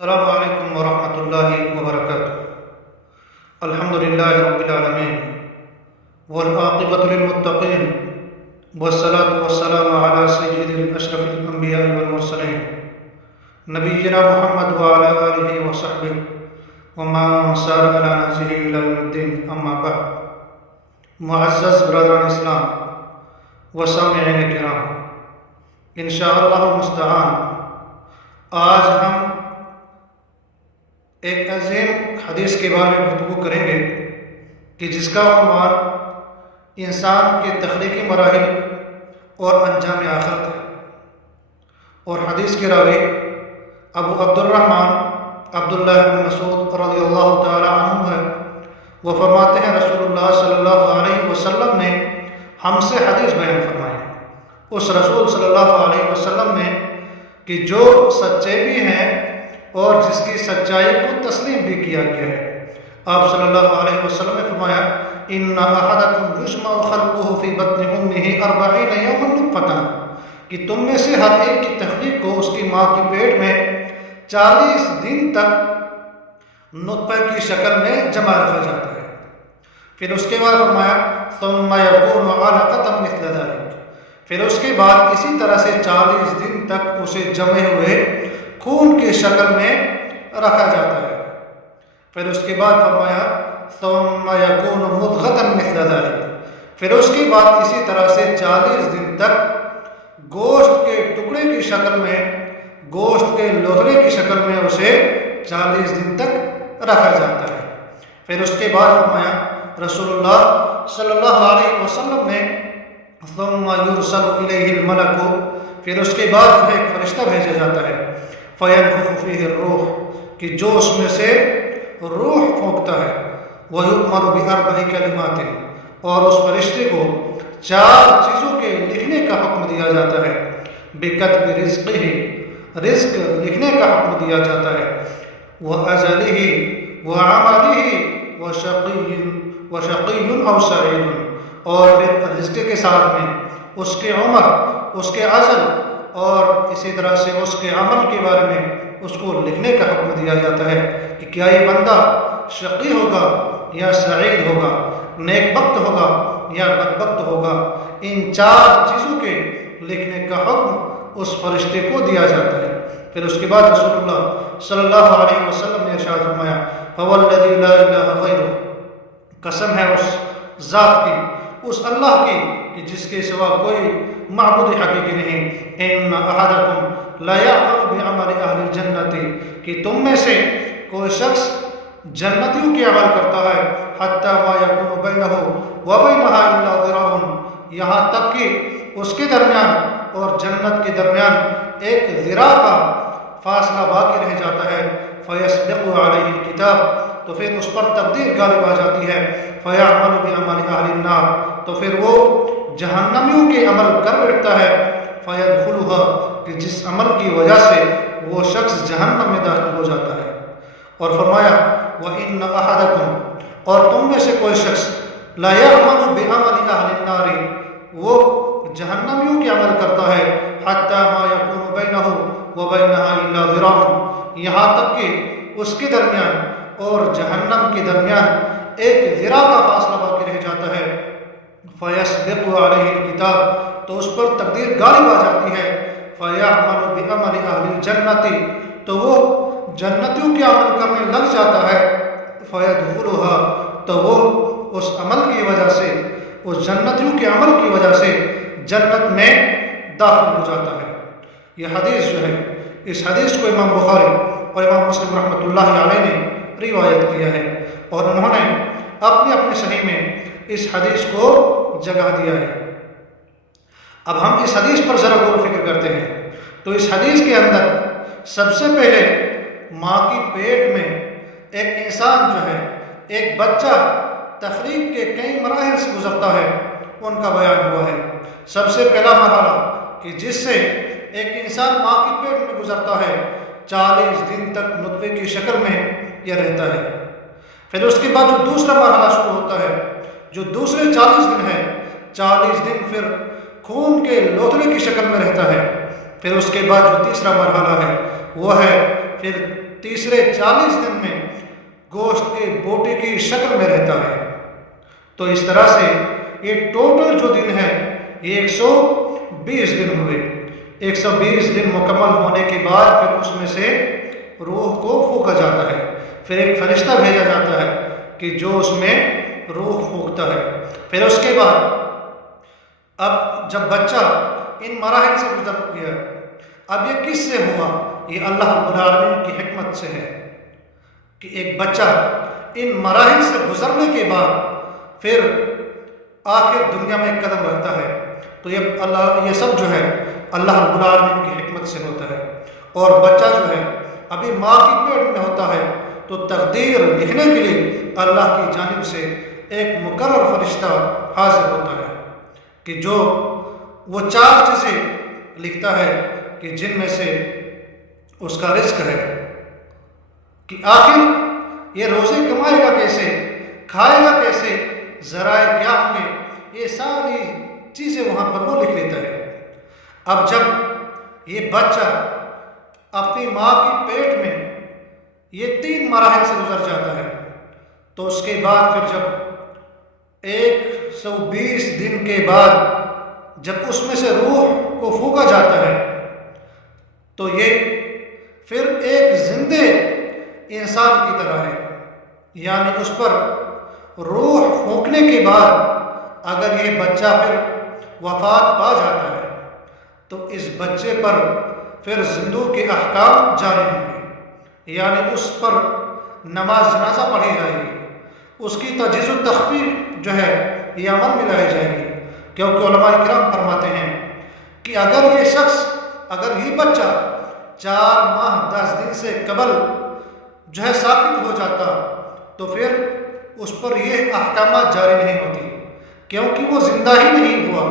السلام علیکم ورحمۃ اللہ وبرکاتہ۔ الحمد للہ رب العالمین والعاقبۃ للمتقین والصلاۃ والسلام علی سید اشرف الانبیاء والمرسلین نبینا محمد وعلی آلہ وصحبہ ومن سار علی نہجہ الی یوم الدین، اما بعد۔ معزز برادران اسلام و سامعین کرام، انشاءاللہ المستعان آج ہم ایک عظیم حدیث کے بارے میں گفتگو کریں گے کہ جس کا عنوان انسان کے تخلیقی مراحل اور انجام آخرت ہے، اور حدیث کے راوی ابو عبد الرحمن عبداللہ بن مسعود رضی اللہ تعالی عنہ ہے۔ وہ فرماتے ہیں رسول اللہ صلی اللہ علیہ وسلم نے ہم سے حدیث بیان فرمائی۔ اس رسول صلی اللہ علیہ وسلم نے کہ جو سچے بھی ہیں اور جس کی سچائی کو تسلیم بھی کیا گیا ہے، آپ صلی اللہ علیہ وسلم نے فرمایا ان احدکم یجمع خلقہ فی بطن امہ 40 یوما نطفۃ، کہ تم میں سے ہر ایک کی تخلیق کو اس کی ماں کے پیٹ میں 40 دن تک نطفہ کی شکل میں جمع رکھا جاتا ہے۔ پھر اس کے بعد فرمایا ثم یکون علقۃ مثل ذلک، پھر اس کے بعد اسی طرح سے 40 دن تک اسے جمے ہوئے خون کی شکل میں رکھا جاتا ہے۔ پھر اس کے بعد فرمایا ثم یکون مضغۃ مثل ذلک، پھر اس کے بعد اسی طرح سے 40 دن تک گوشت کے ٹکڑے کی شکل میں، گوشت کے لوتھڑے کی شکل میں اسے 40 دن تک رکھا جاتا ہے۔ پھر اس کے بعد فرمایا رسول اللہ صلی اللہ علیہ وسلم نے ثم یرسل الیہ الملک، پھر اس کے بعد ایک فرشتہ بھیجا جاتا ہے، فینفخ فیہ الروح، کہ جو اس میں سے روح پھونکتا ہے، ویؤمر باربع کلمات، اور اس فرشتے کو 4 چیزوں کے لکھنے کا حکم دیا جاتا ہے، بکتب رزقہ، رزق لکھنے کا حکم دیا جاتا ہے، واجلہ وعملہ وشقی او سعید، اور پھر رزق کے ساتھ میں اس کے عمر، اس کے اجل، اور اسی طرح سے اس کے عمل کے بارے میں اس کو لکھنے کا حکم دیا جاتا ہے کہ کیا یہ بندہ شقی ہوگا یا سعید ہوگا، نیک بخت ہوگا یا بدبخت ہوگا۔ ان 4 چیزوں کے لکھنے کا حکم اس فرشتے کو دیا جاتا ہے۔ پھر اس کے بعد رسول اللہ صلی اللہ علیہ وسلم نے ارشاد فرمایا فوالذی لا الہ غیرہ، قسم ہے اس ذات کی، اس اللہ کی کہ جس کے سوا کوئی معبود حقیقی نہیں، ان احدکم لا یعمل بعمل اہل الجنت، کہ تم میں سے کوئی شخص جنتیوں کے عمل کرتا ہے، حتی ما یکون بینہ وبینہا الا ذراع، یہاں تک کہ اس کے درمیان اور جنت کے درمیان ایک ذراع کا فاصلہ باقی رہ جاتا ہے، فیسبق علیہ الکتاب، تو پھر اس پر تقدیر غالب آ جاتی ہے، فیعمل بعمل اہل النار، تو پھر وہ جہنمیوں کے عمل کر بیٹھتا ہے، فیدخلھا، کہ جس عمل کی وجہ سے وہ شخص جہنم میں داخل ہو جاتا ہے۔ اور فرمایا وَإِنَّ أَحَدَكُمْ، اور تم میں سے کوئی شخص لا يعمل بعمل اہل النار، وہ جہنمیوں کے عمل کرتا ہے، حتی ما یکون بینہ وبینہا الا ذراع، یہاں تک کہ اس کے درمیان اور جہنم کے درمیان ایک ذراع کا فاصلہ باقی رہ جاتا ہے، فیسبق علیہ الکتاب، تو اس پر تقدیر غالب آ جاتی ہے، فیعمل بعمل اہل الجنت، تو وہ جنتیوں کے عمل کرنے لگ جاتا ہے، فیدخلھا، تو وہ اس عمل کی وجہ سے، اس جنتیوں کے عمل کی وجہ سے جنت میں داخل ہو جاتا ہے۔ یہ حدیث جو ہے، اس حدیث کو امام بخاری اور امام مسلم رحمۃ اللہ علیہ نے روایت کیا ہے، اور انہوں نے اپنی اپنی صحیح میں اس حدیث کو جگہ دیا ہے۔ اب ہم اس حدیث پر ذرا غور و فکر کرتے ہیں تو اس حدیث کے اندر سب سے پہلے ماں کی پیٹ میں ایک انسان جو ہے، ایک بچہ تخلیق کے کئی مراحل سے گزرتا ہے، ان کا بیان ہوا ہے۔ سب سے پہلا مرحلہ کہ جس سے ایک انسان ماں کی پیٹ میں گزرتا ہے، 40 دن تک نطفے کی شکل میں یہ رہتا ہے۔ پھر اس کے بعد جو دوسرا مرحلہ شروع ہوتا ہے، جو دوسرے 40 دن ہے، 40 دن پھر خون کے لوتھڑے کی شکل میں رہتا ہے۔ پھر اس کے بعد جو تیسرا مرحلہ ہے وہ ہے پھر تیسرے 40 دن میں گوشت کے بوٹی کی شکل میں رہتا ہے۔ تو اس طرح سے یہ ٹوٹل جو دن ہے یہ 120 دن ہوئے۔ 120 دن مکمل ہونے کے بعد پھر اس میں سے روح کو پھونکا جاتا ہے، پھر ایک فرشتہ بھیجا جاتا ہے کہ جو اس میں روح پھونکتا ہے۔ پھر اس کے بعد اب جب بچہ ان مراحل سے گزر گیا، اب یہ کس سے ہوا؟ یہ اللہ رب العالمین کی حکمت سے ہے کہ ایک بچہ ان مراحل سے گزرنے کے بعد پھر آخر دنیا میں قدم رکھتا ہے، تو یہ سب جو ہے اللہ رب العالمین کی حکمت سے ہوتا ہے۔ اور بچہ جو ہے ابھی ماں کی پیٹ میں ہوتا ہے تو تقدیر لکھنے کے لیے اللہ کی جانب سے ایک مقرر فرشتہ حاضر ہوتا ہے کہ جو وہ 4 چیزیں لکھتا ہے کہ جن میں سے اس کا رزق ہے، کہ آخر یہ روزے کمائے گا کیسے، کھائے گا کیسے، ذرائع کیا ہوں گے، یہ ساری چیزیں وہاں پر وہ لکھ لیتا ہے۔ اب جب یہ بچہ اپنی ماں کی پیٹ میں یہ 3 مراحل سے گزر جاتا ہے تو اس کے بعد پھر جب 120 دن کے بعد جب اس میں سے روح کو پھونکا جاتا ہے تو یہ پھر ایک زندے انسان کی طرح ہے، یعنی اس پر روح پھونکنے کے بعد اگر یہ بچہ پھر وفات پا جاتا ہے تو اس بچے پر پھر زندوں کے احکام جاری ہوں گے، یعنی اس پر نماز جنازہ پڑھی جائے گی، اس کی تجہیز و تخفیف جو ہے یہ عمل میں لائی جائے گی، کیونکہ علماء کرام فرماتے ہیں کہ اگر یہ شخص، اگر یہ بچہ 4 ماہ 10 دن سے قبل جو ہے ثابت ہو جاتا تو پھر اس پر یہ احکامات جاری نہیں ہوتی، کیونکہ وہ زندہ ہی نہیں ہوا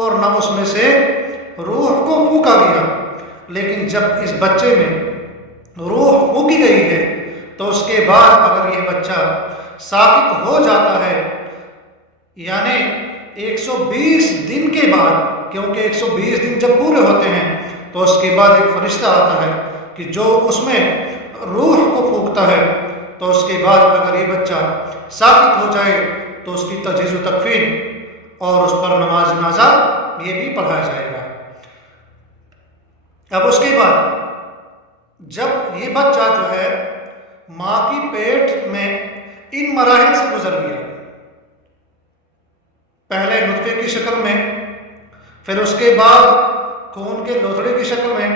اور نہ اس میں سے روح کو پھونکا گیا۔ لیکن جب اس بچے میں روح پھونکی گئی ہے تو اس کے بعد اگر یہ بچہ ثابت ہو جاتا ہے، یعنی 120 دن کے بعد، کیونکہ 120 دن جب پورے ہوتے ہیں تو اس کے بعد ایک فرشتہ آتا ہے کہ جو اس میں روح کو پھونکتا ہے، تو اس کے بعد اگر یہ بچہ ثابت ہو جائے تو اس کی تجہیز و تکفین اور اس پر نماز جنازہ یہ بھی پڑھایا جائے گا۔ اب اس کے بعد جب یہ بچہ جو ہے ماں کی پیٹ میں ان مراحل سے گزر گیا، پہلے نطفے کی شکل میں، پھر اس کے بعد خون کے لوتھڑے کی شکل میں،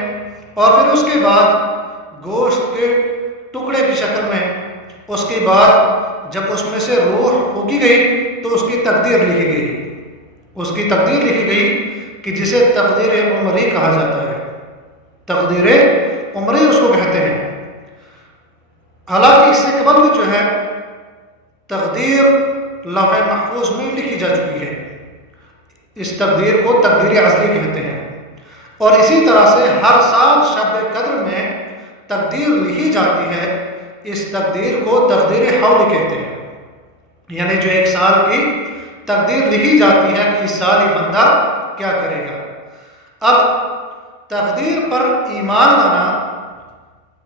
اور پھر اس کے بعد گوشت کے ٹکڑے کی شکل میں، اس کے بعد جب اس میں سے روح پھونکی گئی تو اس کی تقدیر لکھی گئی، اس کی تقدیر لکھی گئی کہ جسے تقدیر عمری کہا جاتا ہے، تقدیر عمری اس کو کہتے ہیں۔ حالانکہ اس سے قبل بھی جو ہے تقدیر لوح محفوظ میں لکھی جا چکی ہے، اس تقدیر کو تقدیر ازلی کہتے ہیں، اور اسی طرح سے ہر سال شب قدر میں تقدیر لکھی جاتی ہے، اس تقدیر کو تقدیر حولی کہتے ہیں، یعنی جو 1 سال کی تقدیر لکھی جاتی ہے کہ اس سال یہ بندہ کیا کرے گا۔ اب تقدیر پر ایمان لانا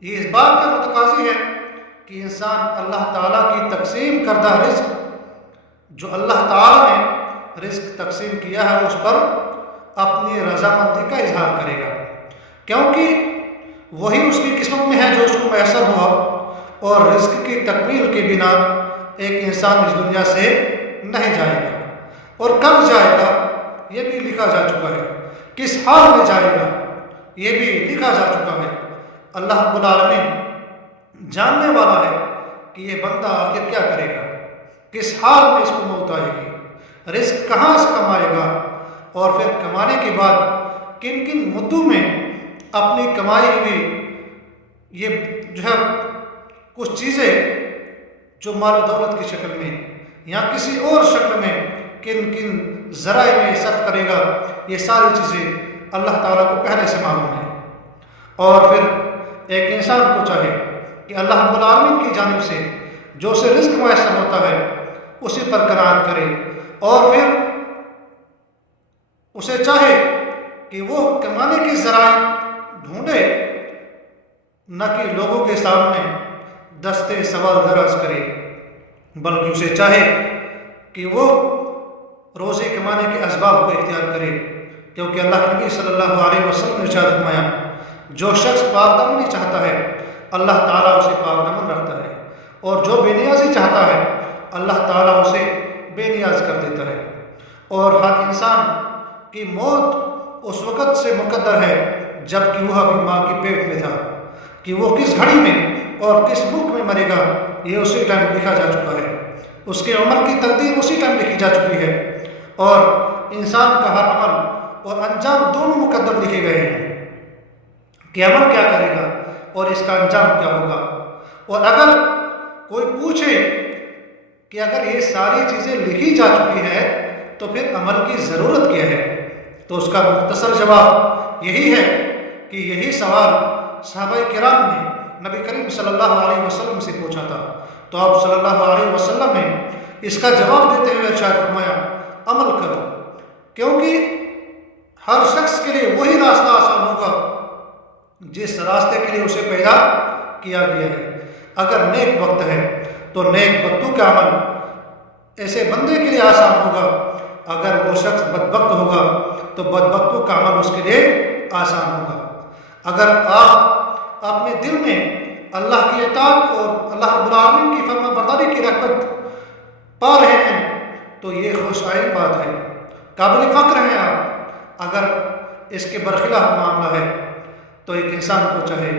یہ اس بات کا متقاضی ہے کہ انسان اللہ تعالیٰ کی تقسیم کردہ رزق، جو اللہ تعالیٰ نے رزق تقسیم کیا ہے، اس پر اپنی رضامندی کا اظہار کرے گا، کیونکہ وہی اس کی قسمت میں ہے جو اس کو میسر ہوا، اور رزق کی تکمیل کے بنا ایک انسان اس دنیا سے نہیں جائے گا، اور کب جائے گا یہ بھی لکھا جا چکا ہے، کس حال میں جائے گا یہ بھی لکھا جا چکا ہے۔ اللہ رب العالمین جاننے والا ہے کہ یہ بندہ آخر کیا کرے گا، کس حال میں اس کو موت آئے گی، رزق کہاں سے کمائے گا، اور پھر کمانے کے بعد کن کن مدوں میں اپنی کمائی ہوئی یہ جو ہے کچھ چیزیں جو مال و دولت کی شکل میں یا کسی اور شکل میں کن کن ذرائع میں صرف کرے گا، یہ ساری چیزیں اللہ تعالیٰ کو پہلے سے معلوم ہے۔ اور پھر ایک انسان کو چاہے کہ اللہ رب العالمین کی جانب سے جو اسے رزق میسر ہوتا ہے اسی پر قناعت کرے، اور پھر اسے چاہے کہ وہ کمانے کے ذرائع ڈھونڈے نہ کہ لوگوں کے سامنے دستے سوال دراز کرے، بلکہ اسے چاہے کہ وہ روزے کمانے کے اسباب کو اختیار کرے، کیونکہ اللہ کے نبی صلی اللہ علیہ وسلم نے ارشاد فرمایا جو شخص پاک دامنی چاہتا ہے اللہ تعالیٰ اسے پاک دامن رکھتا ہے، اور جو بے نیازی چاہتا ہے اللہ تعالیٰ اسے بے نیاز کر دیتا ہے۔ اور ہر انسان کی موت اس وقت سے مقدر ہے جب کہ وہ ابھی ماں کے پیٹ میں تھا، کہ وہ کس گھڑی میں اور کس ملک میں مرے گا یہ اسی ٹائم لکھا جا چکا ہے، اس کے عمر کی تقدیر اسی ٹائم لکھی جا چکی ہے، اور انسان کا ہر عمل اور انجام دونوں مقدر لکھے گئے ہیں کہ عمل کیا کرے گا اور اس کا انجام کیا ہوگا۔ اور اگر کوئی پوچھے کہ اگر یہ ساری چیزیں لکھی جا چکی ہے تو پھر عمل کی ضرورت کیا ہے، تو اس کا مختصر جواب یہی ہے کہ یہی سوال صحابہ کرام نے نبی کریم صلی اللہ علیہ وسلم سے پوچھا تھا، تو آپ صلی اللہ علیہ وسلم نے اس کا جواب دیتے ہوئے ارشاد فرمایا عمل کرو، کیونکہ ہر شخص کے لیے وہی راستہ آسان ہوگا جس راستے کے لیے اسے پیدا کیا گیا ہے۔ اگر نیک وقت ہے تو نیک وقتوں کا عمل ایسے بندے کے لیے آسان ہوگا، اگر وہ شخص بدبخت ہوگا تو بدبختوں کا عمل اس کے لیے آسان ہوگا۔ اگر آپ اپنے دل میں اللہ کی اطاعت اور اللہ رب العالمین کی فرما برداری کی رغبت پا رہے ہیں تو یہ خوش آئند بات ہے، قابل فخر ہیں آپ۔ اگر اس کے برخلاف معاملہ ہے تو ایک انسان کو چاہے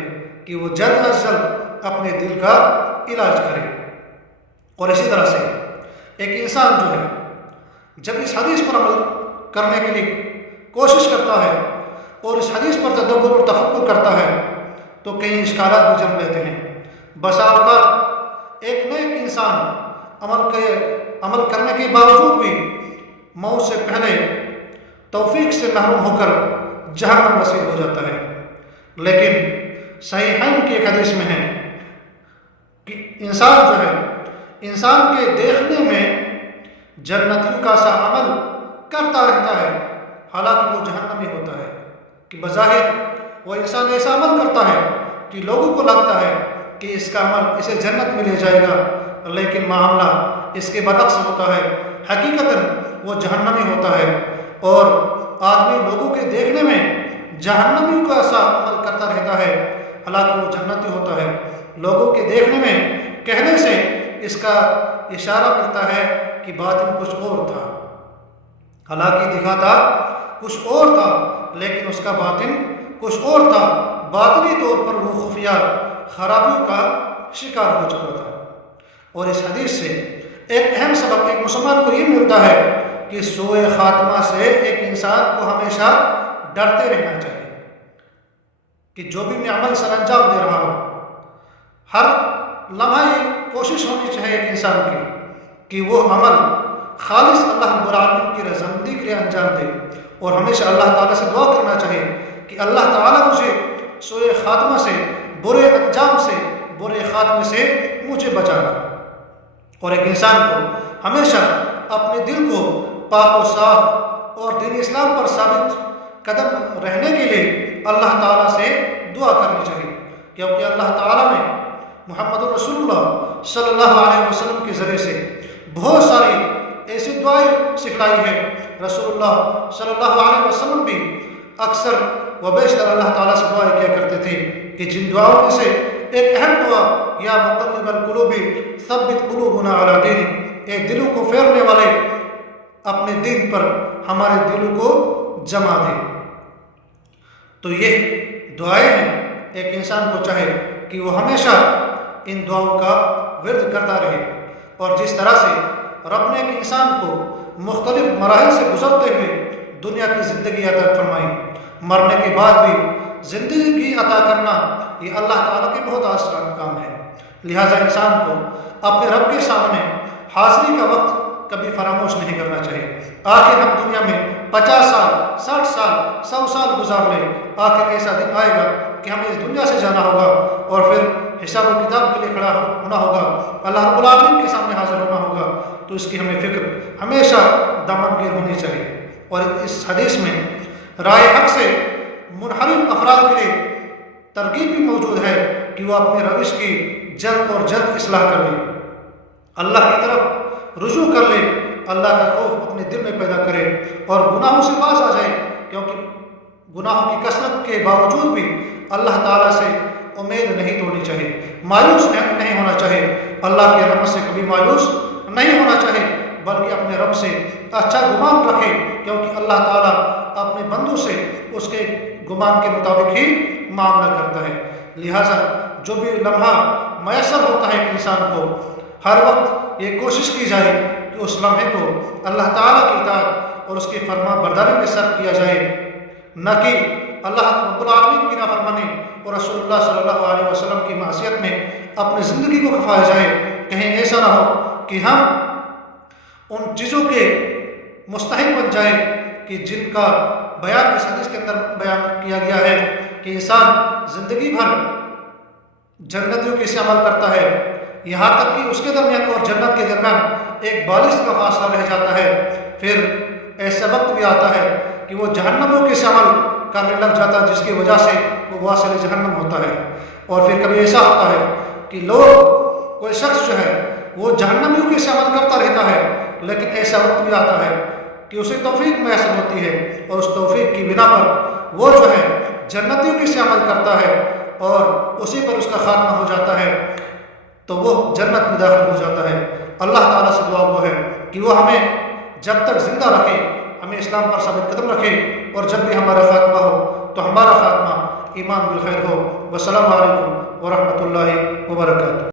کہ وہ جلد از جلد اپنے دل کا علاج کرے۔ اور اسی طرح سے ایک انسان جو ہے جب اس حدیث پر عمل کرنے کے لیے کوشش کرتا ہے اور اس حدیث پر تدبر اور تفکر کرتا ہے تو کئی اشکالات بھی جنم لیتے ہیں۔ بسا اوقات ایک نیک انسان عمل کرنے کے باوجود بھی موت سے پہلے توفیق سے محروم ہو کر جہنم نصیب ہو جاتا ہے، لیکن صحیحین کی ایک حدیث میں ہے کہ انسان جو ہے انسان کے دیکھنے میں جنتیوں کا سا عمل کرتا رہتا ہے حالانکہ وہ جہنمی ہوتا ہے، کہ بظاہر وہ انسان ایسا عمل کرتا ہے کہ لوگوں کو لگتا ہے کہ اس کا عمل اسے جنت میں لے جائے گا، لیکن معاملہ اس کے برعکس ہوتا ہے، حقیقتاً وہ جہنمی ہوتا ہے۔ اور آدمی لوگوں کے دیکھنے میں جہنمیوں کا سا عمل کرتا رہتا ہے حالانکہ وہ جنتی ہوتا ہے، لوگوں کے دیکھنے میں کہنے سے اس کا اشارہ ملتا ہے کہ باطن کچھ اور تھا، حالانکہ دکھاتا کچھ اور تھا لیکن اس کا باطن کچھ اور تھا، باطنی طور پر وہ خفیہ خرابیوں کا شکار ہو چکا تھا۔ اور اس حدیث سے ایک اہم سبق ایک مسلمان کو یہ ملتا ہے کہ سوء خاتمہ سے ایک انسان کو ہمیشہ ڈرتے رہنا چاہیے، کہ جو بھی میں عمل سر انجام دے رہا ہوں ہر لمحہ یہ کوشش ہونی چاہیے ایک انسان کی کہ وہ عمل خالص اللہ رب العالمین کی رضامندی کے لیے انجام دے، اور ہمیشہ اللہ تعالیٰ سے دعا کرنا چاہیے کہ اللہ تعالیٰ مجھے سوء خاتمہ سے، برے انجام سے، برے خاتمے سے مجھے بچانا۔ اور ایک انسان کو ہمیشہ اپنے دل کو پاک و صاف اور دین اسلام پر ثابت قدم رہنے کے لیے اللہ تعالیٰ سے دعا کرنی چاہیے، کیونکہ اللہ تعالیٰ نے محمد رسول اللہ صلی اللہ علیہ وسلم کے ذریعے سے بہت ساری ایسی دعائیں سکھلائی ہے۔ رسول اللہ صلی اللہ علیہ وسلم بھی اکثر و بیشتر اللہ تعالیٰ سے دعائیں کیا کرتے تھے، کہ جن دعاؤں میں سے ایک اہم دعا یا مقلب القلوب ثبت قلوبنا علی دینک، اے دلوں کو پھیرنے والے اپنے دین پر ہمارے دلوں کو جما دے۔ تو یہ دعائیں ہیں، ایک انسان کو چاہے کہ وہ ہمیشہ ان دعاؤں کا ورد کرتا رہے، اور جس طرح سے رب نے ایک انسان کو مختلف مراحل سے گزرتے ہوئے دنیا کی زندگی عطا فرمائی، مرنے کے بعد بھی زندگی عطا کرنا یہ اللہ تعالیٰ کے بہت آسان کام ہے، لہٰذا انسان کو اپنے رب کے سامنے حاضری کا وقت کبھی فراموش نہیں کرنا چاہیے۔ آخر ہم دنیا میں 50 سال 60 سال 100 سال گزار لیں، آخر ایسا دن آئے گا کہ ہمیں اس دنیا سے جانا ہوگا اور پھر حساب و کتاب کے لیے کھڑا ہونا ہوگا، اللہ رب العالمین کے سامنے حاضر ہونا ہوگا، تو اس کی ہمیں فکر ہمیشہ دامنگیر ہونی چاہیے۔ اور اس حدیث میں رائے حق سے منحرف افراد کے لیے ترغیب بھی موجود ہے کہ وہ اپنے روش کی جلد اور جلد اصلاح کر لے، اللہ کی طرف رجوع کر لے، اللہ کا خوف اپنے دل میں پیدا کرے اور گناہوں سے باز آ جائے، کیونکہ گناہوں کی کثرت کے باوجود بھی اللہ تعالیٰ سے امید نہیں توڑنی چاہیے، مایوس نہیں ہونا چاہیے، اللہ کے رحمت سے کبھی مایوس نہیں ہونا چاہیے، بلکہ اپنے رب سے اچھا گمان رکھے، کیونکہ اللہ تعالیٰ اپنے بندوں سے اس کے گمان کے مطابق ہی معاملہ کرتا ہے۔ لہٰذا جو بھی لمحہ میسر ہوتا ہے انسان کو، ہر وقت یہ کوشش کی جائے کہ اس لمحے کو اللہ تعالیٰ کی اطاعت اور اس کی فرما برداری میں صرف کیا جائے، نہ کہ اللہ رب العالمین کی نافرمانی اور رسول اللہ صلی اللہ علیہ وسلم کی معصیت میں اپنی زندگی کو کھپایا جائے۔ کہیں ایسا نہ ہو کہ ہم ان چیزوں کے مستحق بن جائیں کہ جن کا بیان اس حدیث کے اندر بیان کیا گیا ہے کہ انسان زندگی بھر جنتیوں کے سے عمل کرتا ہے، یہاں تک کہ اس کے درمیان اور جنت کے درمیان ایک بالش کا فاصلہ رہ جاتا ہے، پھر ایسا وقت بھی آتا ہے کہ وہ جہنمیوں کے سے عمل کرنے لگ جاتا ہے، جس کی وجہ سے وہ واصل جہنم ہوتا ہے۔ اور پھر کبھی ایسا ہوتا ہے کہ کوئی شخص جو ہے وہ جہنمیوں کے سے عمل کرتا رہتا ہے، لیکن ایسا وقت بھی آتا ہے کہ اسے توفیق میسر ہوتی ہے اور اس توفیق کی بنا پر وہ جو ہے جنتیوں کے سے عمل کرتا ہے اور اسی پر اس کا خاتمہ ہو جاتا ہے، تو وہ جنت میں داخل ہو جاتا ہے۔ اللہ تعالیٰ سے دعا وہ ہے کہ وہ ہمیں جب تک زندہ رکھے، ہمیں اسلام پر ثابت قدم رکھے، اور جب بھی ہمارا خاتمہ ہو تو ہمارا خاتمہ ایمان بالخیر ہو۔ والسلام علیکم ورحمۃ اللہ وبرکاتہ۔